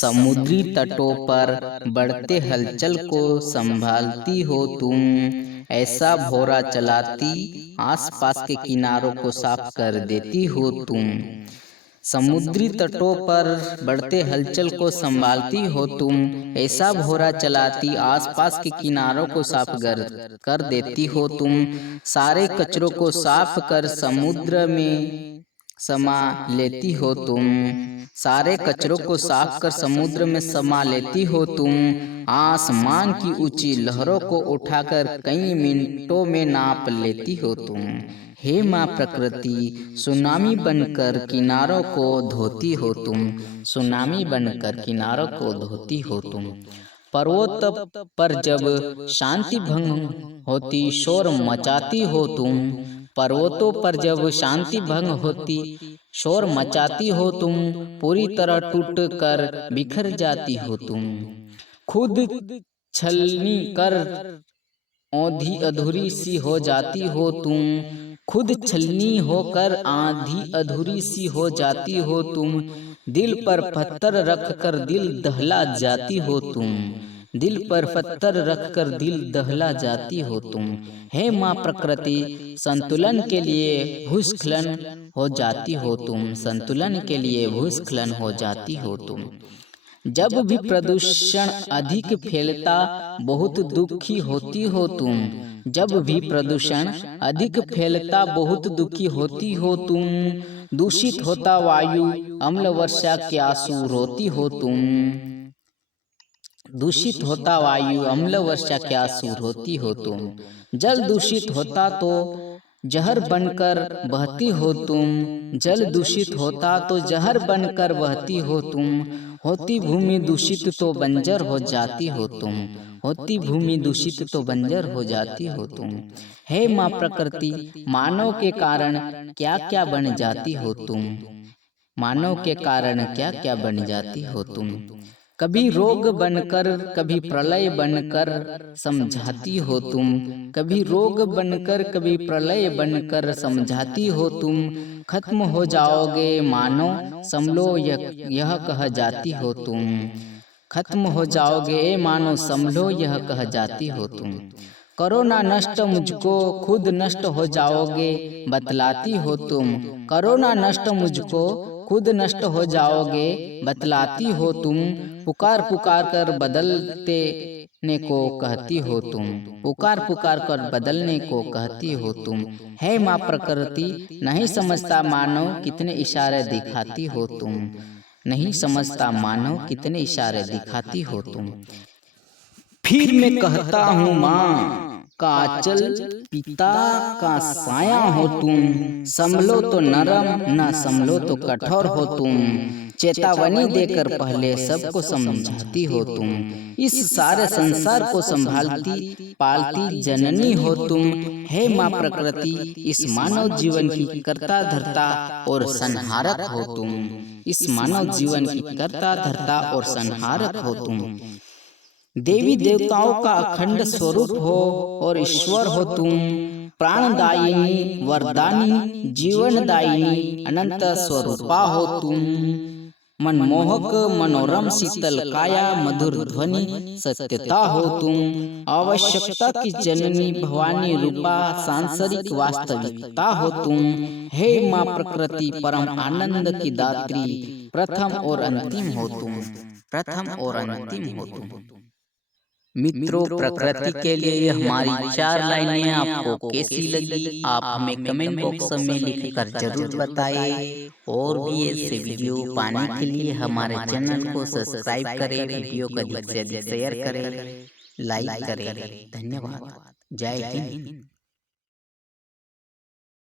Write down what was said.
समुद्री तटों पर बढ़ते हलचल को संभालती हो तुम, ऐसा भौरा चलाती आसपास के किनारों को साफ कर देती हो तुम। समुद्री तटों पर बढ़ते हलचल को संभालती हो तुम, ऐसा भौरा चलाती आसपास के किनारों को साफ कर देती हो तुम। सारे कचरों को साफ कर समुद्र में समा लेती हो तुम। सारे कचरों को साफ कर समुद्र में समा लेती हो तुम। आसमान की ऊंची लहरों को उठाकर कई मिनटों में नाप लेती हो तुम। हे माँ प्रकृति, सुनामी बनकर किनारों को धोती हो तुम। सुनामी बनकर किनारों को धोती हो तुम। पर्वतों पर जब शांति भंग होती शोर मचाती हो तुम। पर्वतों पर जब शांति भंग होती शोर मचाती हो तुम। पूरी तरह टूट कर बिखर जाती हो तुम। खुद छलनी कर आधी अधूरी सी हो जाती हो तुम। खुद छलनी होकर आधी अधूरी सी हो जाती हो तुम। दिल पर पत्थर रख कर दिल दहला जाती हो तुम। दिल पर पत्थर रख कर दिल दहला जाती हो तुम। हे माँ प्रकृति, संतुलन के लिए भूस्खलन हो जाती हो तुम। संतुलन के लिए भूस्खलन हो जाती हो तुम। जब भी प्रदूषण अधिक फैलता बहुत दुखी होती हो तुम। जब भी प्रदूषण अधिक फैलता बहुत दुखी होती हो तुम। दूषित होता वायु अम्ल वर्षा के आंसू रोती हो तुम। दूषित होता वायु अम्ल वर्षा के आंसू रोती हो तुम। जल दूषित होता तो जहर बनकर बहती हो तुम। जल दूषित होता तो जहर बनकर बहती हो तुम। होती भूमि दूषित तो बंजर हो जाती हो तुम। होती भूमि दूषित तो बंजर हो जाती हो तुम। हे माँ प्रकृति, मानव के कारण क्या क्या बन जाती हो तुम। मानव के कारण क्या क्या बन जाती हो तुम। कभी रोग बनकर कभी प्रलय बनकर समझाती हो तुम। कभी रोग बनकर कभी प्रलय बनकर समझाती हो तुम। खत्म हो जाओगे मानो समलो यह कह जाती हो तुम। खत्म हो जाओगे मानो समलो यह कह जाती हो तुम। करो ना नष्ट मुझको खुद नष्ट हो जाओगे बतलाती हो तुम। करो ना नष्ट मुझको खुद नष्ट हो जाओगे बतलाती हो तुम। पुकार पुकार कर बदलते ने को कहती हो तुम। पुकार पुकार कर बदलने को कहती हो तुम। है माँ प्रकृति, नहीं समझता मानव कितने इशारे दिखाती हो तुम। नहीं समझता मानव कितने इशारे दिखाती हो तुम। फिर मैं कहता हूँ माँ का आंचल पिता का साया हो तुम। संभलो तो नरम न संभलो तो कठोर हो तुम। चेतावनी देकर पहले सबको समझाती हो तुम। इस सारे संसार को संभालती पालती जननी हो तुम। हे माँ प्रकृति, इस मानव जीवन की कर्ता धर्ता और संहारक हो तुम। इस मानव जीवन की कर्ता धर्ता और संहारक हो तुम। देवी देवताओं का अखंड स्वरूप हो और ईश्वर हो तुम। प्राणदायिनी वरदानी जीवनदायिनी अनंत स्वरूपा हो तुम। मनमोहक मनोरम शीतल काया मधुर ध्वनि सत्यता हो तुम। आवश्यकता की जननी भवानी रूपा सांसारिक वास्तविकता हो तुम। हे माँ प्रकृति, परम आनंद की दात्री प्रथम और अंतिम हो तुम। प्रथम और अंतिम हो तुम। मित्रों, प्रकृति के लिए हमारी 4 लाइनें आपको कैसी लगी, आप हमें कमेंट बॉक्स में लिखकर जरूर बताएं। और भी ऐसे वीडियो पाने के लिए हमारे चैनल को सब्सक्राइब करें, वीडियो को अधिक से अधिक शेयर करें, लाइक करें। धन्यवाद। जय हिंद।